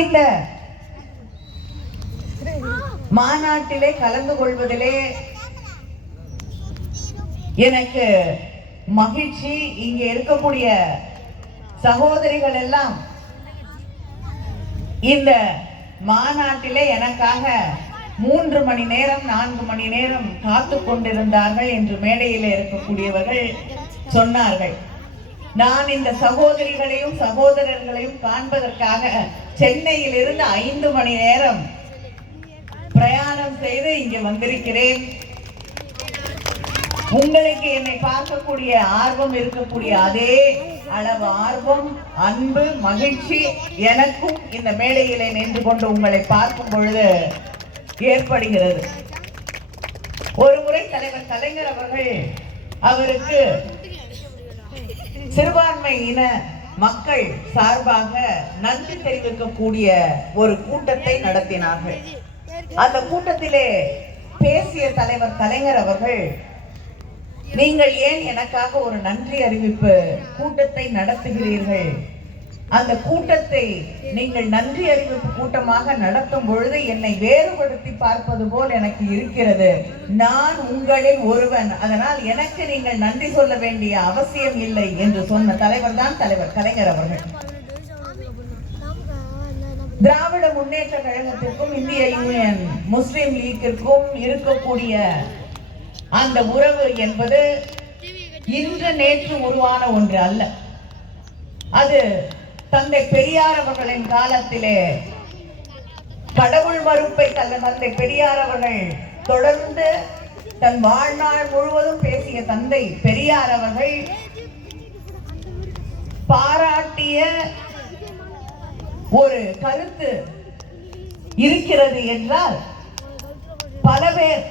இந்த மாநாட்டிலே கலந்து கொள்வதிலே எனக்கு மகிழ்ச்சி. இங்கே இருக்கக்கூடிய சகோதரிகள் எல்லாம் இந்த மாநாட்டிலே எனக்காக 3 மணி நேரம் 4 மணி நேரம் காத்து கொண்டிருந்தார்கள் என்று மேடையில் இருக்கக்கூடியவர்கள் சொன்னார்கள். நான் இந்த சகோதரிகளையும் சகோதரர்களையும் காண்பதற்காக சென்னையில் இருந்து 5 மணி நேரம் பிரயாணம் செய்து இங்கே வந்திருக்கிறேன். உங்களுக்கு என்னை பார்க்கக்கூடிய ஆர்வம் இருக்கக்கூடிய அதே அளவு ஆர்வம், அன்பு, மகிழ்ச்சி எனக்கும் இந்த மேடையிலே நின்று கொண்டு உங்களை பார்க்கும் பொழுது ஏற்படுகிறது. ஒரு முறை தலைவர் கலைஞர் அவர்கள் அவருக்கு சிறுபான்மை இன மக்கள் சார்பாக நன்றி தெரிவிக்கக்கூடிய ஒரு கூட்டத்தை நடத்தினார்கள். அந்த கூட்டத்திலே பேசிய தலைவர் கலைஞர் அவர்கள், நீங்கள் ஏன் எனக்காக ஒரு நன்றி அறிவிப்பு கூட்டத்தை நடத்துகிறீர்கள்? அந்த கூட்டத்தை நீங்கள் நன்றி அறிவிப்பு கூட்டமாக நடத்தும் பொழுது என்னை வேறுபடுத்தி பார்ப்பது போல் எனக்கு இருக்கிறது. நான் உங்களில் ஒருவன், அதனால் எனக்கு நீங்கள் நன்றி சொல்ல வேண்டிய அவசியம் இல்லை என்று சொன்ன தலைவர் தான் தலைவர் கலைஞர் அவர்கள். திராவிட முன்னேற்ற கழகத்திற்கும் இந்திய யூனியன் முஸ்லிம் லீக்கிற்கும் இருக்கக்கூடிய அந்த உறவு என்பது இன்று நேற்று உருவான ஒன்று அல்ல. அது தந்தை பெரியார் அவர்களின் காலத்திலே கடவுள் மறுப்பை தந்தை பெரியார் அவர்கள் தொடர்ந்து தன் வாழ்நாள் முழுவதும் பேசிய தந்தை பெரியார் அவர்கள் பாராட்டிய ஒரு கருத்து இருக்கிறது என்றால், பல பேர்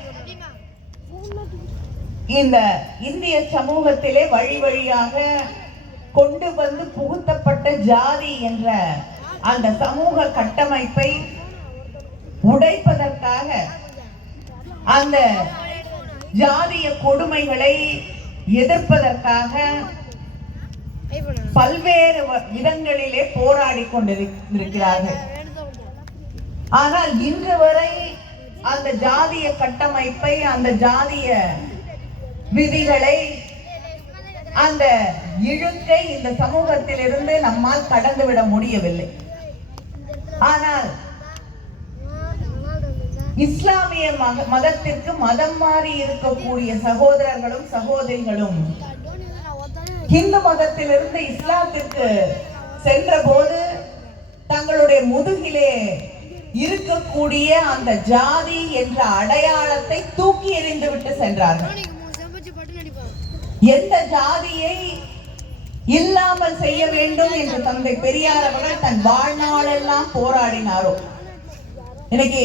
இந்த இந்திய சமூகத்திலே வழி வழியாக கொண்டு வந்து புகுத்தப்பட்ட ஜாதி என்ற அந்த சமூக கட்டமைப்பை உடைப்பதற்காக, அந்த ஜாதிய கொடுமைகளை எதிர்ப்பதற்காக பல்வேறு இடங்களிலே போராடி கொண்டிருக்கிறார்கள். ஆனால் இன்று வரை அந்த ஜாதிய கட்டமைப்பை, அந்த ஜாதிய விதிகளை, அந்த இழுக்கை இந்த சமூகத்தில் இருந்து நம்மால் கடந்துவிட முடியவில்லை. ஆனால் இஸ்லாமிய மதத்திற்கு மதம் மாறி இருக்கக்கூடிய சகோதரர்களும் சகோதரிகளும் இந்து மதத்திலிருந்து இஸ்லாத்திற்கு சென்ற போது தங்களுடைய முதுகிலே இருக்கக்கூடிய அந்த ஜாதி என்ற அடையாளத்தை தூக்கி எறிந்து விட்டு சென்றார்கள். எந்த ஜாதியை இல்லாமல் செய்ய வேண்டும் என்று தந்தை பெரியார் அவர்கள் தன் வாழ்நாளெல்லாம் போராடினாரோ. இன்னைக்கு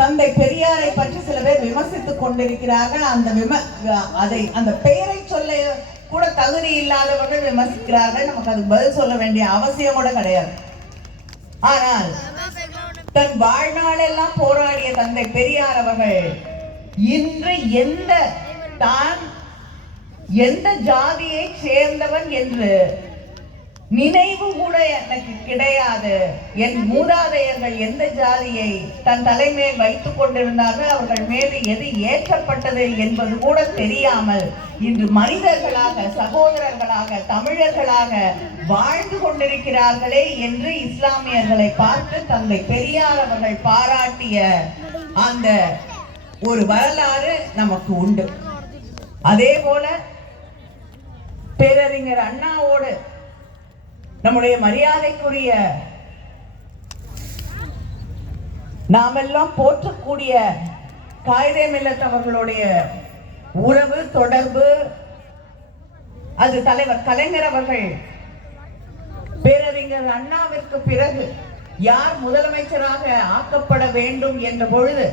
தந்தை பெரியாரை பற்றி சில பேர் விமர்சித்துக் கொண்டிருக்கிறார்கள். அந்த பெயரை சொல்ல கூட தகுதி இல்லாதவர்கள் விமர்சிக்கிறார்கள். நமக்கு அதுக்கு பதில் சொல்ல வேண்டிய அவசியம் கூட கிடையாது. ஆனால் தன் வாழ்நாளெல்லாம் போராடிய தந்தை பெரியார் அவர்கள் இன்று எந்த ஜாதியை சேர்ந்தவன் என்று நினைவு கூட எனக்கு கிடையாது. என் மூதாதையர்கள் எந்த ஜாதியை தன் தலைமையில் வைத்துக் கொண்டிருந்தார்கள், அவர்கள் மீது எது ஏற்றப்பட்டது என்பது கூட தெரியாமல் இன்று மனிதர்களாக, சகோதரர்களாக, தமிழர்களாக வாழ்ந்து கொண்டிருக்கிறார்களே என்று இஸ்லாமியர்களை பார்த்து தந்தை பெரியார் அவர்கள் பாராட்டிய அந்த ஒரு வரலாறு நமக்கு உண்டு. அதே போல பேரறிஞர் அண்ணாவோடு நம்முடைய மரியாதைக்குரிய நாமெல்லாம் போற்றக்கூடிய காயிதே மில்லத் அவர்களுடைய உறவு தொடர்பு, அது தலைவர் கலைஞர் அவர்கள் பேரறிஞர் அண்ணாவிற்கு பிறகு யார் முதலமைச்சராக ஆக்கப்பட வேண்டும் என்ற பொழுது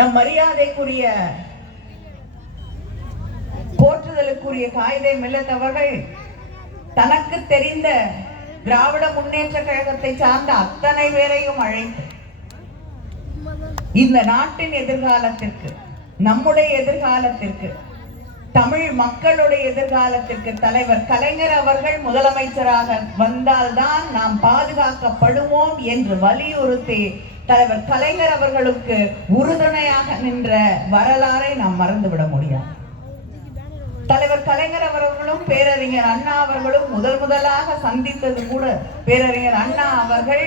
நம் மரியாதைக்குரிய போற்றுதலுக்குரிய காயிதே மில்லத் அவர்கள் தனக்கு தெரிந்த திராவிட முன்னேற்ற கழகத்தை சார்ந்த அத்தனை பேரையும் அழைத்து இந்த நாட்டின் எதிர்காலத்திற்கு, நம்முடைய எதிர்காலத்திற்கு தமிழ் மக்களுடைய எதிர்காலத்திற்கு தலைவர் கலைஞர் அவர்கள் முதலமைச்சராக வந்தால்தான் நாம் பாதுகாக்கப்படுவோம் என்று வலியுறுத்தி தலைவர் கலைஞர் அவர்களுக்கு உறுதுணையாக நின்ற வரலாறை நாம் மறந்துவிட முடியாது. தலைவர் கலைஞர் அவர்களும் பேரறிஞர் அண்ணா அவர்களும் முதலாக சந்தித்தது கூட பேரறிஞர் அண்ணா அவர்கள்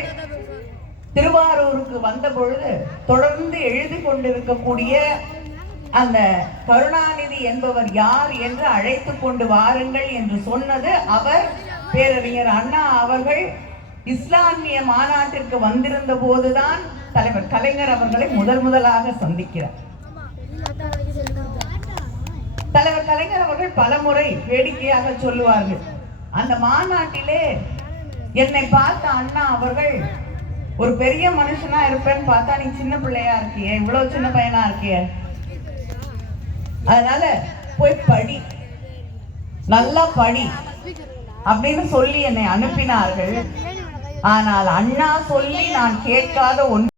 திருவாரூருக்கு வந்த பொழுது தொடர்ந்து எழுதி கொண்டிருக்கக்கூடிய அந்த கருணாநிதி என்பவர் யார் என்று அழைத்து கொண்டு வாருங்கள் என்று சொன்னது அவர். பேரறிஞர் அண்ணா அவர்கள் இஸ்லாமிய மாநாட்டிற்கு வந்திருந்த போதுதான் தலைவர் கலைஞர் அவர்களை முதலாக சந்திக்கிறார். தலைவர் கலைஞர் அவர்கள் பலமுறை வேடிக்கையாக சொல்லுவார்கள், அந்த மாநாட்டிலே என்னை பார்த்த அண்ணா அவர்கள், ஒரு பெரிய மனுஷனா இருப்பேன்னு பார்த்தா நீ சின்ன பிள்ளையா இருக்கிய, இவ்வளவு சின்ன பையனா இருக்கிய, அதனால போய் படி, நல்லா படி அப்படின்னு சொல்லி என்னை அனுப்பினார்கள். ஆனால் அண்ணா சொல்லி நான் கேட்காத ஒன்று